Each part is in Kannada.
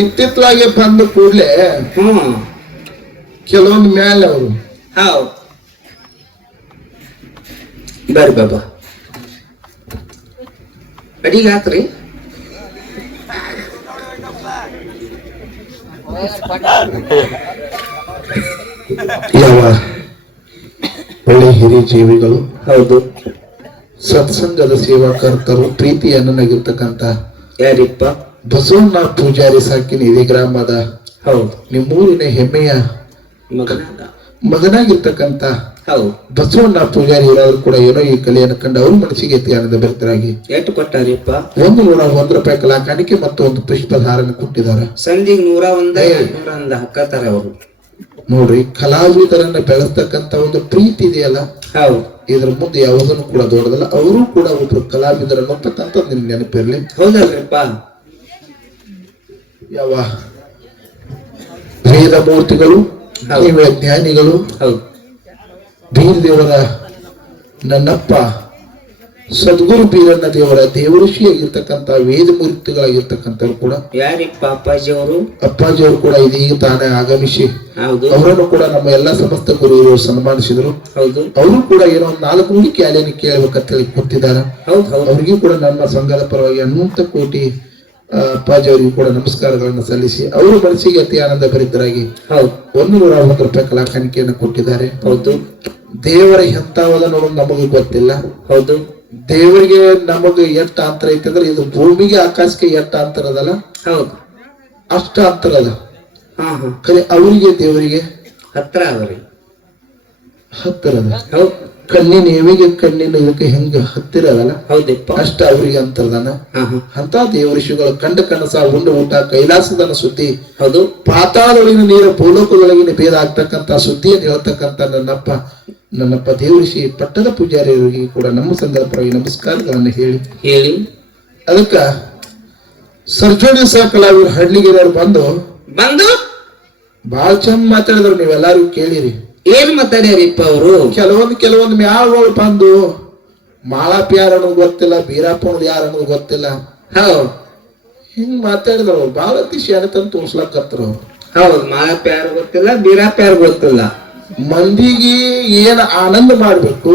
ಇತ್ತಿತ್ತಲಾಗೆ ಬಂದ ಕೂಡ್ಲೆ ಕೆಲವೊಂದು ಮ್ಯಾಲೆ ಅವರು ಹೌದು ಬರ್ರಿ ಬಾಬಾ ಅಡಿಗೆ ಹಾಕ್ರಿ ಯಾವ ಒಳ್ಳೆ ಹಿರಿಯ ಜೀವಿಗಳು ಹೌದು ಸತ್ಸಂಗದ ಸೇವಾಕರ್ತರು ಪ್ರೀತಿಯನ್ನು ನಗಿರ್ತಕ್ಕಂತ ಯಾರಿಪ್ಪ ಬಸವಣ್ಣ ಪೂಜಾರಿ ಸಾಕಿನ ಇದೇ ಗ್ರಾಮದ ಹೌದು ನಿಮ್ಮೂರಿನ ಹೆಮ್ಮೆಯ ಮಗನಾಗಿರ್ತಕ್ಕಂತ ಹೌದು ಬಸವಣ್ಣ ಪೂಜಾರಿ ಇರೋರು ಕೂಡ ಏನೋ ಈ ಕಲೆಯನ್ನು ಕಂಡು ಅವ್ರ ಮನಸ್ಸಿಗೆ ಆನಂದ ಭರಿತರಾಗಿ ಎಷ್ಟು ಕೊಟ್ಟಾರಿಪ್ಪ ₹101 ಕಲಾ ಕಾಣಿಕೆ ಮತ್ತು ಒಂದು ಪುಷ್ಪಧಾರನ ಕೊಟ್ಟಿದ್ದಾರೆ. ಸಂಧಿಗೆ 101 ಹಾಕತಾರ ಅವರು. ನೋಡ್ರಿ, ಕಲಾವಿದರನ್ನ ಬೆಳೆಸ್ತಕ್ಕಂತ ಒಂದು ಪ್ರೀತಿ ಇದೆಯಲ್ಲ, ಹೌದು, ಇದ್ರ ಮುಂದೆ ಯಾವುದನ್ನು ಕೂಡ ದೊಡ್ಡದಲ್ಲ. ಅವರು ಕೂಡ ಒಬ್ರು ಕಲಾವಿದರನ್ನು ಅಂತಕ್ಕಂಥದ್ದು ನಿಮ್ಗೆ ನೆನಪಿರ್ಲಿ. ಹೌದಲ್ರಿಪ್ಪ? ಯಾವ ವೇದ ಮೂರ್ತಿಗಳು, ಜ್ಞಾನಿಗಳು, ಬೀರ್ ದೇವರ ನನ್ನಪ್ಪ ಸದ್ಗುರು ಬೀರಣ್ಣ ದೇವರ ದೇವಋಷಿಯಾಗಿರ್ತಕ್ಕಂಥ ವೇದ ಮೂರ್ತಿಗಳಾಗಿರ್ತಕ್ಕಂಥವ್ರು ಕೂಡ ಯಾರಿಪ್ಪ ಅಪ್ಪಾಜಿಯವರು? ಅಪ್ಪಾಜಿಯವರು ಕೂಡ ಇದೀಗ ತಾನೇ ಆಗಮಿಸಿ ಅವರನ್ನು ಕೂಡ ನಮ್ಮ ಎಲ್ಲಾ ಸಮಸ್ತ ಗುರುಗಳು ಸನ್ಮಾನಿಸಿದ್ರು. ಅವರು ಕೂಡ ಏನೋ ಒಂದು 4 ನುಡಿ ಕ್ಯಾಲೆಯನ್ನು ಕೇಳಬೇಕಂತ ಹೇಳಿ ಕೊಟ್ಟಿದ್ದಾರೆ. ಅವರಿಗೂ ಕೂಡ ನನ್ನ ಸಂಘದ ಪರವಾಗಿ ಅನಂತ ಕೋಟಿ ಅಪ್ಪಾಜಿ ಅವರಿಗೂ ಕೂಡ ನಮಸ್ಕಾರಗಳನ್ನು ಸಲ್ಲಿಸಿ ಅವರು ಮನಸ್ಸಿಗೆ ಅತಿ ಆನಂದ ಭರಿತರಾಗಿ ₹101 ಕಲಾ ಕಾಣಿಕೆಯನ್ನು ಕೊಟ್ಟಿದ್ದಾರೆ. ಹೌದು, ದೇವರ ಎಂತವದ ನೋಡೋದು ನಮಗೆ ಗೊತ್ತಿಲ್ಲ. ಹೌದು, ದೇವರಿಗೆ ನಮಗೆ ಎಷ್ಟು ಅಂತರ ಐತೆ ಅಂದ್ರೆ ಇದು ಭೂಮಿಗೆ ಆಕಾಶಕ್ಕೆ ಎಷ್ಟು ಅಂತರ ಅದಲ್ಲ, ಹೌದು, ಅಷ್ಟ ಅಂತರ ಅದ. ಖರೆ ಅವರಿಗೆ ದೇವರಿಗೆ ಹತ್ರ ಅವರಿಗೆ ಹತ್ತಿರ ಅದ. ಹೌದು, ಕಣ್ಣಿನ ಎವಿಗೆ ಕಣ್ಣಿನ ಇದಕ್ಕೆ ಹೆಂಗ ಹತ್ತಿರ ಅದಲ್ಲ, ಹೌದಪ್ಪ, ಅಷ್ಟ ಅವರಿಗೆ ಅಂತರದಾನ. ಅಂತ ದೇವಋಷಿಗಳು ಕಂಡ ಕನಸ ಉಂಡು ಊಟ ಕೈಲಾಸದನ ಸುದ್ದಿ, ಹೌದು, ಪಾತಾಳದೊಳಗಿನ ನೀರು ಭೂಲೋಕದೊಳಗಿನ ಭೇದ ಆಗ್ತಕ್ಕಂತ ಸುದ್ದಿಯನ್ನು ಹೇಳ್ತಕ್ಕಂತ ನನ್ನಪ್ಪ ದೇವಋಷಿ ಪಟ್ಟದ ಪೂಜಾರಿಯವರಿಗೆ ಕೂಡ ನಮ್ಮ ಸಂಘದ ಪರವಾಗಿ ನಮಸ್ಕಾರಗಳನ್ನು ಹೇಳಿ ಅದಕ್ಕ ಸರ್ಜೋಡಿ ಸಹ ಕಲಾವಿದರು ಹಳ್ಳಿಗೆರೆಯವರು ಬಂದು ಬಾಳ ಚಂದ ಮಾತಾಡಿದ್ರು. ನೀವೆಲ್ಲಾರು ಕೇಳಿರಿ. ಏನ್ ಮಾತಾಡ್ಯಾರಿಪ್ಪ ಅವರು? ಕೆಲವೊಂದು ಮ್ಯಾಳ್ಗಳು ಬಂದು ಮಾಳಪ್ಪ ಯಾರು ಅನ್ನೋದು ಗೊತ್ತಿಲ್ಲ, ಬೀರಪ್ಪ ಅನ್ನೋದು ಯಾರು ಅನ್ನೋದು ಗೊತ್ತಿಲ್ಲ, ಹಿಂಗ್ ಮಾತಾಡಿದ್ರು. ಬಾಳ ಶಾಣತನ ತೋರ್ಸ್ಲಕತ್ರು. ಹೌದು, ಮಾಳಪ್ಪ ಯಾರು ಗೊತ್ತಿಲ್ಲ, ಬೀರಪ್ಪ ಯಾರು ಗೊತ್ತಿಲ್ಲ. ಮಂದಿಗೆ ಏನ್ ಆನಂದ ಮಾಡ್ಬೇಕು,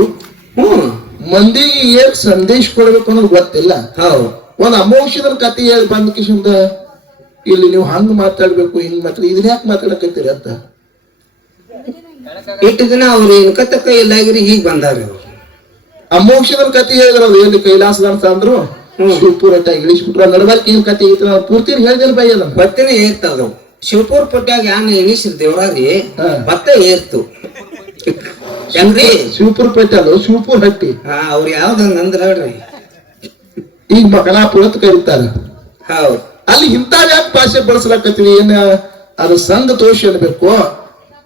ಮಂದಿಗೆ ಏನ್ ಸಂದೇಶ ಕೊಡ್ಬೇಕು ಅನ್ನೋದು ಗೊತ್ತಿಲ್ಲ. ಹೌದು, ಒಂದ್ ಅಮೋಷದ ಕತೆ ಹೇಳಿ ಬಂದ ಕಿಶಿಂದ ಇಲ್ಲಿ ನೀವು ಹಂಗ್ ಮಾತಾಡ್ಬೇಕು, ಹಿಂಗ್ ಇದನ್ನ ಯಾಕೆ ಮಾತಾಡಕತ್ತೀರಿ ಅಂತ ಇಷ್ಟು ದಿನ ಅವ್ರು ಕತ್ತಕ್ಕ ಇಲ್ಲಾಗಿರಿ, ಹೀಗ್ ಬಂದಾರ. ಅಮೋಕ್ಷದ ಕತೆ ಹೇಳಿದ್ರು. ಅದು ಎಲ್ಲಿ ಕೈಲಾಸದ ಅಂದ್ರು ಶಿವಪುರ ಇಳಿಸ್ಬಿಟ್ರು. ನಡಬಾರ್ಕ ಏನ್ ಕತೆ ಐತಿ ಪೂರ್ತಿ ಹೇಳ್ದೇನೆ ಬೈ ಅದ ಬತ್ತನೇ ಏರ್ತದ. ಶಿವಪುರ ಪಟ್ಟ್ಯಾಗ ಯಾನ ಎಣಿಸಿರ್ ದೇವ್ರಾರಿ ಭತ್ತ ಏರ್ತು. ಶಿವಪುರ ಪೇಟೆ ಅದು ಶಿವಪುರ ಹಟ್ಟಿ. ಅವ್ರು ಯಾವ್ದಂದ್ರ ಹೇಳ್ರಿ, ಈಗ ಮಕನಾಪುರ ಅಂತ ಕರೀತಾರ. ಹೌದು, ಅಲ್ಲಿ ಇಂಥ ಯಾಕೆ ಭಾಷೆ ಬಳಸ್ಲಾಕತ್ತೀವಿ? ಏನ ಅದು ಸಂಘ ದೋಷ ಅನ್ಬೇಕು,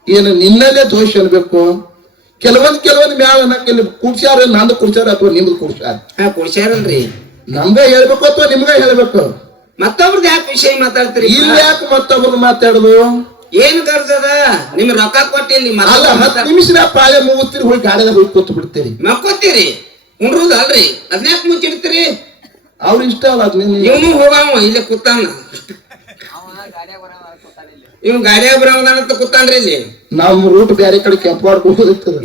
ಏನು ನಿನ್ನಲ್ಲೇ ದೋಷ ಅನ್ಬೇಕು? ಕೆಲವೊಂದ್ ಮ್ಯಾಲ ಇಲ್ಲಿ ಕುಡ್ಸ್ಯಾರ, ನಂದು ಕುಡ್ಸ್ಯಾರ ಅಥವಾ ನಿಮ್ದು ಕುಡ್ಸ್ಯಾರ? ಕುಡ್ಸ್ಯಾರಲ್ರಿ. ನಮ್ಗ ಹೇಳ್ಬೇಕು ಅಥವಾ ನಿಮ್ಗ ಹೇಳ್ಬೇಕು? ಮತ್ತೊಬ್ರದ್ದು ಯಾಕೆ ವಿಷಯ ಮಾತಾಡ್ತೀರಿ? ಇಲ್ಲಿ ಯಾಕೆ ಮತ್ತೊಬ್ರು ಮಾತಾಡುದು? ಏನ್ ಕರ್ಸದ? ನಿಮ್ ರೊಕ್ಕ ಕೊಟ್ಟಿಲ್ಲ, 10 ನಿಮಿಷ ಪಾಳೆ ಮುಗಿಸ್ತೀರಿ, ಹೋಗಿ ಗಾಡಿದಾಗ ಹೋಗಿ ಕೂತ್ ಬಿಡ್ತೀರಿ, ಮಕ್ಕೋತೀರಿ, ಉಂಡ್ರುದ ಅಲ್ರಿ, ಅದ್ನ್ಯಾಕ್ ಮುಚ್ಚಿಡ್ತೀರಿ? ಅವ್ರು ಇಷ್ಟ ಅಲ್ಲ. ಇವನು ಹೋಗವ ಇಲ್ಲೇ ಕೂತಾನ, ಇವ್ ಗಾಡಿಯಾಗ ಬರೋದಂತ ಕೂತಾನ್ರಿ ಇಲ್ಲಿ. ನಮ್ ರೂಟ್ ಬ್ಯಾರೆ ಕಡೆ ಕೆಂಪಾಡ್ ಹೋಗೋದಿರ್ತದ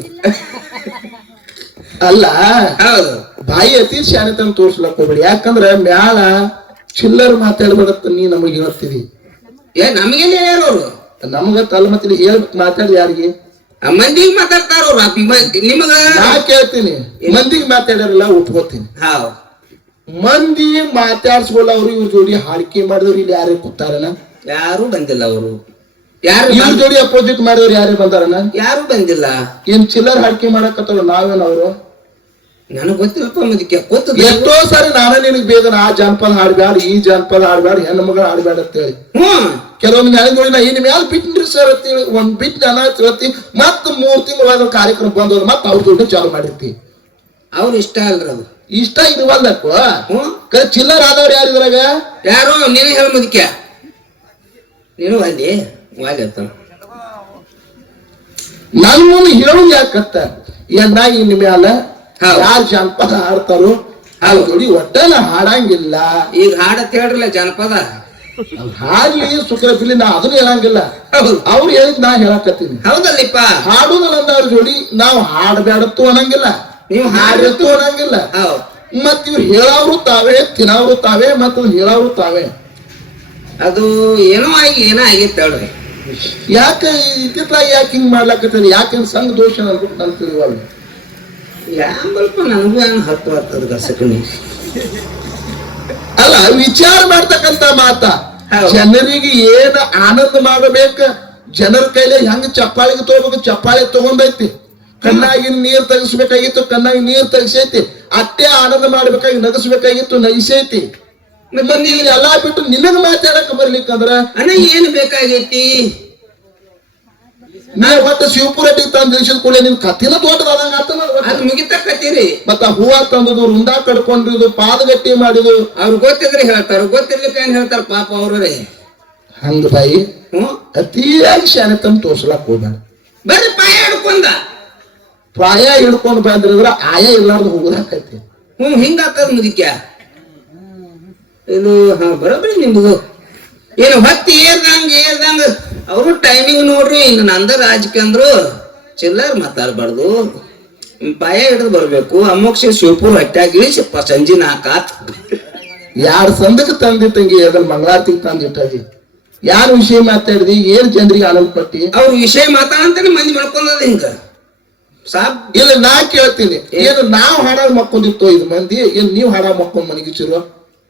ಅಲ್ಲ. ಹೌದು, ಬಾಯಿ ಅತಿ ಶಾಣತನ ತೋರ್ಸ್ಲಕ್ ಹೋಗ್ಬೇಡಿ. ಯಾಕಂದ್ರ ಮ್ಯಾಲ ಚಿಲ್ಲರ್ ಮಾತಾಡ್ಬೇಡತ್ತ ನೀ ನಮಗ್ ಹೇಳ್ತೀವಿ. ನಮಗೇನ್ ಹೇಳ್ಯಾರ ಅವ್ರು? ನಮಗ ತಲೆ ಮತ್ತೆ ಹೇಳ್ಬೇಕು. ಮಾತಾಡಿ ಯಾರಿಗೆ? ಮಂದಿಗೆ ಮಾತಾಡ್ತಾರ ಅವ್ರು. ನಿಮಗ ನಾ ಕೇಳ್ತೀನಿ, ಮಂದಿಗೆ ಮಾತಾಡ್ಯಾರಲ್ಲ ಒಪ್ಕೋತೀನಿ. ಮಂದಿ ಮಾತಾಡ್ಸ್ಕೊಳ್ಳ ಅವ್ರು ಇವ್ರ ಜೋಡಿ ಹಾಡಿಕೆ ಮಾಡಿದವ್ರು ಇಲ್ಲಿ ಯಾರೇ ಕೂತಾರಲ್ಲ? ಯಾರು ಬಂದಿಲ್ಲ. ಅವರು ಇವ್ರ ಜೋಡಿ ಅಪೋಸಿಟ್ ಮಾಡಿದವ್ರು ಯಾರೇ ಬಂದಾರನ? ಯಾರು ಬಂದಿಲ್ಲ. ಏನ್ ಚಿಲ್ಲರ್ ಹಾಡಿಕೆ ಮಾಡಕತ್ತಾರ? ನಾವೇನ ಅವರು? ನನಗ್ ಗೊತ್ತಿಲ್ಲಪ್ಪ. ಎಷ್ಟೋ ಸಾರಿ ನಾನ ನಿನಗ್ ಬೇದನ, ಆ ಜಾನಪದ ಹಾಡ್ಬ್ಯಾಡ, ಈ ಜಾನಪದ ಹಾಡ್ಬ್ಯಾಡ, ಹೆಣ್ಣು ಮಗಳ ಹಾಡ್ಬ್ಯಾಡ ಅಂತ ಹೇಳಿ. ಕೆಲವೊಂದು ಮ್ಯಾಲ ನೋಡಿ ನಾ ಇನ್ ಮ್ಯಾಲ ಬಿಟ್ರಿ ಸರ್ ಅಂತೇಳಿ ಒಂದ್ ಬಿಟ್ ಅನ್ನ ತಿಳ್ತಿ. ಮತ್ 3 ತಿಂಗಳ ಕಾರ್ಯಕ್ರಮ ಬಂದೋದು ಮತ್ ಅವ್ರ ದುಡ್ಡು ಚಾಲು ಮಾಡಿರ್ತಿ. ಅವ್ರು ಇಷ್ಟ ಅಲ್ರ, ಅದು ಇಷ್ಟ ಇರುವಲ್ದಕ್ಕೋ. ಚಿಲ್ಲರ್ ಆದವ್ರು ಯಾರು ಇದ್ರಾಗ? ಯಾರು? ನೀನು ಹೇಳ ಮುದಕ್ಯ, ನೀನು ಅಲ್ಲಿ ವಾಲ್ಯತ್ತ ನನ್ ಮುಂದೆ ಹೇಳು ಯಾಕತ್ತ? ಏನ ಇನ್ ಮ್ಯಾಲ ಯಾರು ಜಾನಪದ ಹಾಡ್ತಾರೋ ಅವ್ರ ಜೋಡಿ ಒಟ್ಟನ ಹಾಡಂಗಿಲ್ಲ. ಈಗ ಹಾಡತ್ ಹೇಳ್ರಲ್ಲ ಜಾನಪದ. ಅವ್ರ್ ಹಾಡ್ಲಿ ಸುಖ ಬಿಲಿ ನಾ ಅದನ್ನ ಹೇಳಂಗಿಲ್ಲ, ಹೌದು ಅವ್ರು ಹೇಳಿದ್ ನಾ ಹೇಳಕತ್ತೀನಿ. ಹೌದಲ್ಲಿಪ್ಪ. ಹಾಡುದಲ್ಲ ಅವ್ರ ಜೋಡಿ ನಾವು ಹಾಡಬೇಡತ್ತು ಅನ್ನಂಗಿಲ್ಲ, ನೀವು ಹಾಡಿತ್ತು ಅನ್ನಂಗಿಲ್ಲ. ಹೌದು ಮತ್ ಇವ್ರು ಹೇಳವ್ರು ತಾವೇ, ತಿನ್ನವ್ರು ತಾವೇ, ಮತ್ತು ಹೇಳವ್ರು ತಾವೇ. ಅದು ಏನೋ ಆಗಿ ಏನೋ ಆಗೈತೆ ಹೇಳ್ರಿ. ಯಾಕೆ ಇತ್ತಿತ್ಲಾಗಿ ಯಾಕೆ ಹಿಂಗ್ ಮಾಡ್ಲಾಕತ್ತೀರಿ? ಯಾಕೆ ಸಂಘ ದೋಷ ಅನ್ಬಿಟ್ಟು ನಾನು ತಿಳಿವಲ್ಲ. ಯಾಂಬಲ್ಪ ನನಗೂ ಹೆಂಗ್ ಹತ್ತು ಬರ್ತದ ಗಸಕನಿ. ಅಲ್ಲ, ವಿಚಾರ ಮಾಡ್ತಕ್ಕಂತ ಮಾತ. ಹೌದು. ಜನರಿಗೆ ಏನ ಆನಂದ ಮಾಡಬೇಕ, ಜನರ ಕೈಲಿ ಹೆಂಗ್ ಚಪ್ಪಾಳಿಗೆ ತಗೋಬೇಕು, ಚಪ್ಪಾಳಿ ತಗೊಂಡೈತಿ. ಕಣ್ಣಾಗಿ ನೀರ್ ತೆಗಿಸ್ಬೇಕಾಗಿತ್ತು, ಕಣ್ಣಾಗಿ ನೀರ್ ತೆಗಿಸೈತಿ. ಅಟ್ಟೆ ಆನಂದ ಮಾಡ್ಬೇಕಾಗಿ ನಗಸ್ಬೇಕಾಗಿತ್ತು, ನಗಿಸೈತಿ. ಮತ್ತೆ ನೀನ್ ಎಲ್ಲಾ ಬಿಟ್ಟು ನಿನಗ ಮಾತಾಡಕ್ ಬರ್ಲಿಕ್ಕಂದ್ರ ಅಣ್ಣ ಏನ್ ಬೇಕಾಗೈತಿ? ನಾ ಒಟ್ಟು ಶಿವಪುರಟ್ಟಿಗೆ ತಂದು ನಿಲ್ಸಿದ ಕೂಡ ನಿನ್ ಕತ್ತಿನ ದೊಡ್ಡದಾದಂಗ ಆತನ. ಅದು ಮುಗಿತಕ್ಕತ್ತೀರಿ. ಮತ್ತ ಹೂವ ತಂದದು, ರುಂಡ ಕಡ್ಕೊಂಡಿದ್ದು, ಪಾದಗಟ್ಟಿ ಮಾಡಿದು. ಅವ್ರು ಗೊತ್ತಿದ್ರೆ ಹೇಳ್ತಾರ, ಗೊತ್ತಿರ್ಲಿಕ್ಕೆ ಏನ್ ಹೇಳ್ತಾರ ಪಾಪ ಅವ್ರೇ. ಹಂಗ ಬಾಯಿ ಹ್ಮ್ ಅತಿಯಾಗಿ ಶಾಣೆತನ ತೋರ್ಸ್ಲಾಕ್ ಹೋಗ್ಬೇಡ. ಬರ್ರಿ ಪಾಯ ಹಿಡ್ಕೊಂಡ ಪ್ರಾಯ ಹಿಡ್ಕೊಂಡು ಬಂದ್ರಿದ್ರ ಆಯ ಇಲ್ಲಾರ್ದು ಹೋಗುದಾಕೈತಿ. ಹಿಂಗಾಕದ್ ಮುದಿಕ್ಯ. ಇದು ಹಾ ಬರೋಬ್ರಿ ನಿಮ್ದು. ಏನು ಹೊತ್ತಿ ಏರ್ದಂಗ ಅವರು ಟೈಮಿಂಗ್ ನೋಡ್ರಿ. ಇನ್ನು ನಂದ ರಾಜಕೀಯ ಅಂದ್ರು ಚಿಲ್ಲರ್ ಮಾತಾಡ್ಬಾರ್ದು. ಪಾಯ ಹಿಡಿದು ಬರ್ಬೇಕು. ಅಮೋಕ್ಷ ಶಿವಪುರ ಹಟ್ಟ್ಯಾಗ ಇಳಿಸಪ್ಪ ಸಂಜೆ 4 ಆತ್. ಯಾರ ಸಂದಕ್ಕೆ ತಂದಿಟ್ಟಂಗಿ ಅದ್ರ ಮಂಗಳಾರತಿಗೆ ತಂದಿಟ್ಟಾಗಿ ಯಾರ ವಿಷಯ ಮಾತಾಡಿದಿ, ಏನ್ ಜನರಿಗೆ ಆನಂದ ಪಟ್ಟಿ? ಅವ್ರ ವಿಷಯ ಮಾತಾಡಂತಾನೆ ಮಂದಿ ಮಾಡ್ಕೊಂಡದ ಹಿಂಗ ಸಾಬ್. ಇಲ್ಲ ನಾ ಕೇಳ್ತೀನಿ, ಏನು ನಾವು ಹಾಡಾಗ ಮಕ್ಕೊಂಡಿತ್ತು 5 ಮಂದಿ, ಏನ್ ನೀವ್ ಹಾಡಾಗ ಮಕ್ಕೊಂಡ್ ಮನಗಿಸಿರೋ?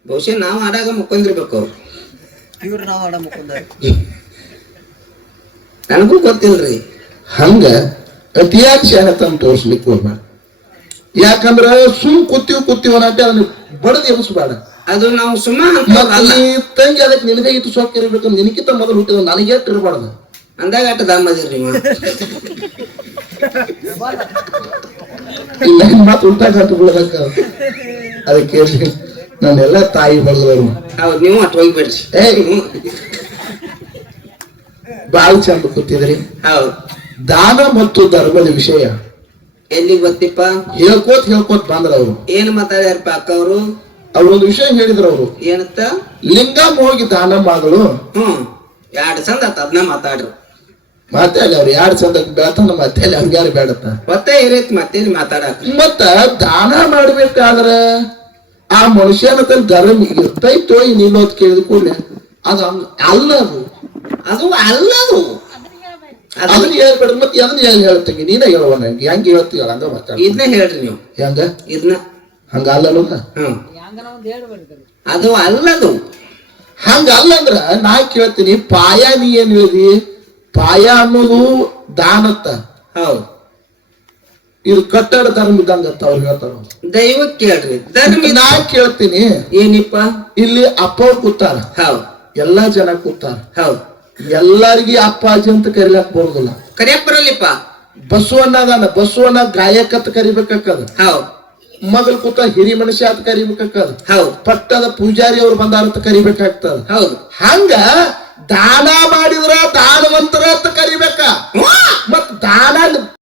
ಬಹುಶಃ ನಾವು ಆಡಾಗ ಮುಕ್ಕೊಂಡಿರ್ಬೇಕು ಅವ್ರು. ನನಗೂ ಗೊತ್ತಿಲ್ರಿ. ಹಂಗ ಅತಿಯಾಗಿ ಶಾಣೆತನ ತೋರ್ಸ್ಲಿಕ್ಕೆ ಹೋಗ್ಬೇಡ. ಯಾಕಂದ್ರ ಸುಮ್ ಕೂತೀವ್ ಅನ್ನತ್ತೆ ಅದನ್ನ ಬಡದ್ ಎಬ್ಸ್ಬೇಡ. ಅದು ನಾವು ಸುಮ್ಮ ತಂಗಿ ಅದಕ್ಕೆ ನಿನಗೆ ಇಟ್ಟು ಸೊಕ್ಕಿರ್ಬೇಕು. ನಿನಕಿಂತ ಮೊದಲು ಹುಟ್ಟಿದ ನನಗೆ ಇರಬಾರ್ದು ಅಂದಾಗ ಆಟ ದಾಮದಿರ್ರಿ. ಇಲ್ಲ ಮಾತು ಉಲ್ಟಾ ಗಂಟು ಬಿಡಬೇಕ. ಅದಕ್ಕೆ ನಾನೆಲ್ಲ ತಾಯಿ ಬೆಳೆದವರು. ಹೌದು, ನೀವು ಅಟ್ ಹೋಗ್ಬೇಡ್ರಿ. ಬಾಳ ಚಂದ ಕೂತಿದ್ರಿ. ಹೌದು. ದಾನ ಮತ್ತು ಧರ್ಮದ ವಿಷಯ ಎಲ್ಲಿಗೆ ಗೊತ್ತಿಪ್ಪ? ಹೇಳ್ಕೋತ್ ಬಂದ್ರ ಅವ್ರು. ಏನ್ ಮಾತಾಡ್ಯಾರಪ್ಪ ಅಕ್ಕ ಅವರು? ಅವ್ರೊಂದು ವಿಷಯ ಹೇಳಿದ್ರು. ಅವ್ರು ಏನತ್ತ? ಲಿಂಗಮ್ಮ ಹೋಗಿ ದಾನ ಮಾಡಲು. 2 ಚಂದ ಆತ, ಅದನ್ನ ಮಾತಾಡ್ರು. ಮತ್ತೆ ಅಲ್ಲಿ ಅವ್ರು 2 ಚಂದ ಬೆಳತನ ಮತ್ತೆ ಅಲ್ಲಿ ಅವ್ರಿಗೆ ಯಾರು ಬೇಡತ್ತ ಮತ್ತೆ ಇರೈತಿ ಮತ್ತೆ ಮಾತಾಡಕ್. ಮತ್ತ ದಾನ ಮಾಡ್ಬೇಕಾದ್ರ ಆ ಮನುಷ್ಯನ ಧರ್ಮ ಇರ್ತೈತೋ ಇನ್ನೋದ್ ಕೇಳಿದ ಕೂಡಲೇ ಅದು ಅಲ್ಲದು. ಅದು ಅಲ್ಲದು. ಅದನ್ನ ಹೇಳ್ಬೇಡ. ಮತ್ತೆ ಅದನ್ನ ಹೇಳ್ತಂಗಿ ನೀನ ಹೇಳುವ. ನಂಗೆ ಹೆಂಗ್ ಹೇಳ್ತೀವ ಹಂಗ ಮಾತಾಡ. ಇದನ್ನ ಹೇಳ್ರಿ ನೀವು. ಹೆಂಗ ಇದನ್ನ ಹಂಗ ಅಲ್ಲಲ್ಲ. ಅದು ಅಲ್ಲದು. ಹಂಗ ಅಲ್ಲಂದ್ರ ನಾ ಕೇಳ್ತೀನಿ, ಪಾಯ ನೀ ಏನ್ ಹೇಳಿದಿ? ಪಾಯ ಅನ್ನೋದು ದಾನತ್ತ. ಹೌದು. ಇದು ಕಟ್ಟಡ ಧರ್ಮ ಇದ್ದಂಗತ್ತ ಅವ್ರು ಹೇಳ್ತಾರ. ದೈವ ಕೇಳ್ರಿ ಧರ್ಮ. ನಾ ಕೇಳ್ತೀನಿ, ಏನಿಪ್ಪ? ಇಲ್ಲಿ ಅಪ್ಪ ಅವ್ರು ಕೂತಾರ, ಹೌದು. ಎಲ್ಲಾ ಜನ ಕೂತಾರ. ಹೌದು. ಎಲ್ಲಾರ್ಗಿ ಅಪ್ಪ ಅಜ್ಜಿ ಅಂತ ಕರಿಲಾಕ್ ಬರುದಿಲ್ಲ. ಕರಿಯಕ್ ಬರಲಿಪ್ಪ. ಬಸವಣ್ಣ ಅದಾನ, ಬಸವಣ್ಣ ಗಾಯಕ ಅಂತ ಕರಿಬೇಕಾಕದ. ಹೌದು. ಮಗಲ್ ಕೂತ ಹಿರಿ ಮನುಷ್ಯ ಅಂತ ಕರಿಬೇಕಾಕದ. ಹೌದು. ಪಟ್ಟದ ಪೂಜಾರಿ ಅವ್ರು ಬಂದಾರ ಅಂತ ಕರಿಬೇಕಾಗ್ತದ. ಹೌದು. ಹಂಗ ದಾನ ಮಾಡಿದ್ರ ದಾನವಂತರ ಅಂತ ಕರಿಬೇಕ. ಮತ್ ದಾನ